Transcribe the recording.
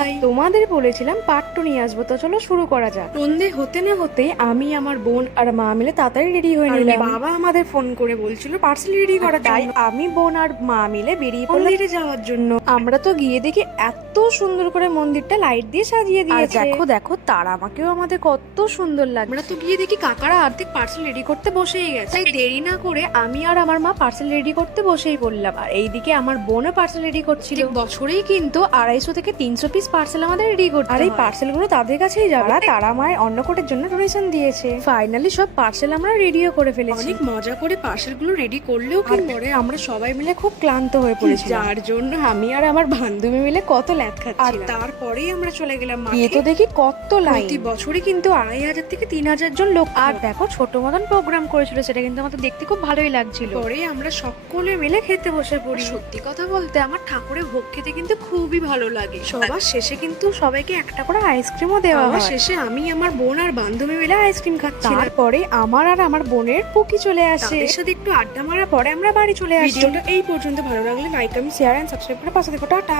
High, তোমাদের বলেছিলাম part 2 নিয়ে আসবো, তো চলো শুরু করা যাক। সন্ধে হতে না হতে আমি, আমার বোন আর মা মিলে তাড়াতাড়ি রেডি হয়ে নিলাম। বাবা আমাদের ফোন করে বলছিল পার্সেল রেডি করা, তাই আমি, বোন আর মা মিলে বেরিয়ে পড়লাম মন্দিরে যাওয়ার জন্য। আমরা তো গিয়ে দেখি এত সুন্দর করে মন্দিরটা লাইট দিয়ে সাজিয়ে দিয়েছে। দেখো দেখো তারা আমাকেও আমাদের কত সুন্দর লাগে। আমরা তো গিয়ে দেখি কাকারা অর্ধেক পার্সেল রেডি করতে বসেই গেছে, তাই দেরি না করে আমি আর আমার মা পার্সেল রেডি করতে বসেই পড়লাম। আর এইদিকে আমার বোনও পার্সেল রেডি করছিল। বছরেই কিন্তু 250 থেকে 300 পিস পার্সেল আমাদের রেডি করতে হয়। আর এই পার্সেল গুলো তাদের কাছেই যাবে, তারা মায়ের অন্নকূটের জন্য ডোনেশন দিয়েছে। ফাইনালি সব পার্সেল আমরা রেডিও করে ফেলেছি। অনেক মজা করে পার্সেল গুলো রেডি করলেও পরে আমরা সবাই মিলে খুব ক্লান্ত হয়ে পড়েছি, যার জন্য আমি আর আমার বান্ধবী মিলে কত ল্যাদ খাচ্ছি। আর তারপরেই আমরা চলে গেলাম মাঠে। তো দেখি কত লাইন, প্রতি বছরই কিন্তু 2500 থেকে 3000 জন লোক। আর দেখো ছোট মতন প্রোগ্রাম করেছিল, সেটা কিন্তু আমাদের দেখতে খুব ভালোই লাগছিল। পরে আমরা সকলে মিলে খেতে বসে পড়ি। সত্যি কথা বলতে আমার ঠাকুরের ভোগ খেতে কিন্তু খুবই ভালো লাগে। সবার শেষে কিন্তু সবাইকে একটা করে আইসক্রিমও দেওয়া হয়। শেষে আমি, আমার বোন আর বান্ধবী মিলে আইসক্রিম খাচ্ছি। তারপরে আমার আর আমার বোনের পুকি চলে আসে, এর সাথে একটু আড্ডা মারার পরে আমরা বাড়ি চলে আসি। ভিডিওটা এই পর্যন্ত ভালো লাগলে like, comment, share and subscribe করে পাশে থেকো। টাটা।